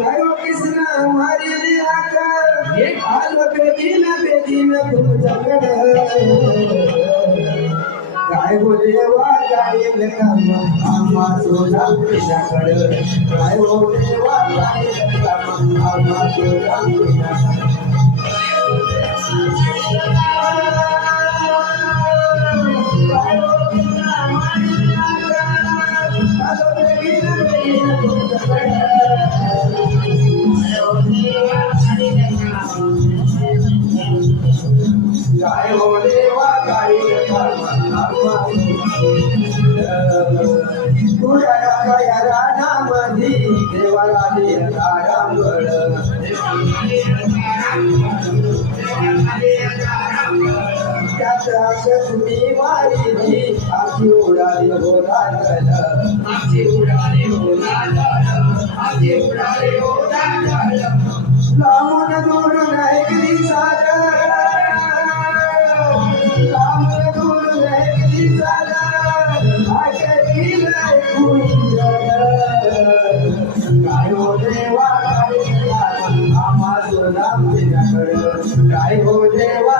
आयो कृष्ण हमारी आका आलो बेदीन तुमच्याकडं काय हो देवा गाडील काम आम्हा सोडा तुझ्याकडं काय हो देवा गाडील काम आम्हा सोडा तुझ्याकडं काय हो देवा गाडील काम तुझ्या रानामधी देवाला रामगड त्यात तुम्ही वारीची आखी उडाली हो लागल लांबून दुरून ऐकली सागर लांबून दुरून ऐकली सागर ऐकली ऐकून काय हो देवा आम्हा सोडा तुझ्याकडं काय हो देवा